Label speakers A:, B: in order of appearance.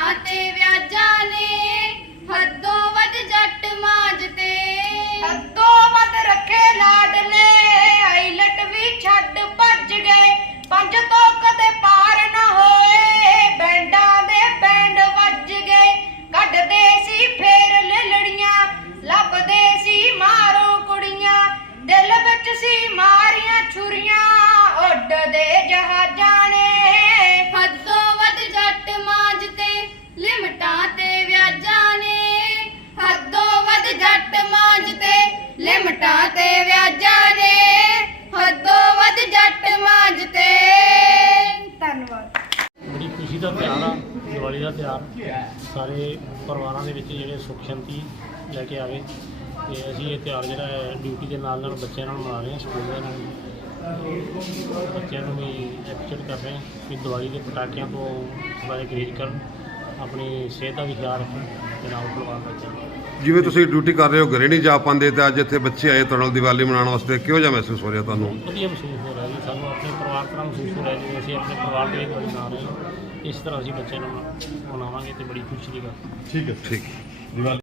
A: ਲਿਮਟਾਂ ਤੇ ਵਿਆਜਾਂ ਨੇ ਹੱਦੋਂ ਵੱਧ ਜੱਟ ਮਾਂਜ ਹੱਦੋਂ ਵੱਧ ਰੱਖੇ ਲਾਡਲੇ ਆਈਲਟ ਵੀ ਛੱਡ ਭੱਜ ਗਏ। ਪੰਜ ਤੋਂ ਕਦੇ ਪਾਰ ਨਾ ਹੋਏ, ਬੈਂਡਾਂ ਦੇ ਬੈਂਡ ਵੱਜ ਗਏ। ਕੱਢਦੇ ਸੀ ਫੇਰ ਲੜੀਆਂ ਲੱਭਦੇ ਸੀ ਮਾਰੋ ਕੁੜੀਆਂ। ਦਿਲ ਵਿੱਚ ਸੀ ਮਾਰੀਆਂ ਛੁਰੀਆਂ ਉੱਡਦੇ ਜਹਾਜ਼ਾਂ ਨੇ ਲਿਮਟਾਂ ਤੇ ਵਿਆਜਾਂ ਨੇ, ਹੱਦੋਂ ਵੱਧ ਜੱਟ ਮਾਂਜ ਧੰਨਵਾਦ।
B: ਬੜੀ ਖੁਸ਼ੀ ਦਾ ਤਿਉਹਾਰ ਆ, ਦੀਵਾਲੀ ਦਾ ਤਿਉਹਾਰ। ਸਾਰੇ ਪਰਿਵਾਰਾਂ ਦੇ ਵਿੱਚ ਜਿਹੜੇ ਸੁੱਖ ਸ਼ਾਂਤੀ ਲੈ ਕੇ ਆਵੇ, ਤੇ ਅਸੀਂ ਇਹ ਤਿਉਹਾਰ ਜਿਹੜਾ ਹੈ ਡਿਊਟੀ ਦੇ ਨਾਲ ਨਾਲ ਬੱਚਿਆਂ ਨਾਲ ਮਨਾ ਰਹੇ ਹਾਂ, ਸਕੂਲ ਦੇ ਨਾਲ। ਬੱਚਿਆਂ ਨੂੰ ਵੀ ਐਕਚੁਅਲ ਕਰ ਰਹੇ ਹਾਂ ਕਿ ਦੀਵਾਲੀ ਦੇ ਪਟਾਕਿਆਂ ਤੋਂ ਬਾਰੇ ਜਿਹਾ ਕਰਨ। ਆਪਣੀ ਸਿਹਤ ਦਾ ਵੀ ਖਿਆਲ ਰੱਖਣ ਤੇ ਨਾਲ ਪਰਿਵਾਰ ਬੱਚਿਆਂ ਦਾ
C: ਜਿਵੇਂ ਤੁਸੀਂ ਡਿਊਟੀ ਕਰ ਰਹੇ ਹੋ ਘਰੇ ਨਹੀਂ ਜਾ ਪਾਉਂਦੇ ਤੇ ਅੱਜ ਇੱਥੇ ਬੱਚੇ ਆਏ ਤੁਹਾਡੇ ਨਾਲ ਦੀਵਾਲੀ ਮਨਾਉਣ ਵਾਸਤੇ ਕਿਹੋ ਜਿਹਾ ਮਹਿਸੂਸ ਹੋ ਰਿਹਾ ਤੁਹਾਨੂੰ?
B: ਵਧੀਆ ਮਹਿਸੂਸ ਹੋ ਰਿਹਾ ਜੀ ਸਾਨੂੰ ਆਪਣੇ ਪਰਿਵਾਰ ਤਰ੍ਹਾਂ ਮਹਿਸੂਸ ਹੋ ਰਿਹਾ ਜਿਵੇਂ ਅਸੀਂ ਆਪਣੇ ਪਰਿਵਾਰ ਦੇ ਵਿੱਚ ਮਨਾ ਰਹੇ ਹਾਂ। ਇਸ ਤਰ੍ਹਾਂ ਅਸੀਂ ਬੱਚਿਆਂ ਨੂੰ ਮਨਾਵਾਂਗੇ ਤੇ ਬੜੀ ਖੁਸ਼ੀ ਦੀ ਗੱਲ
C: ਠੀਕ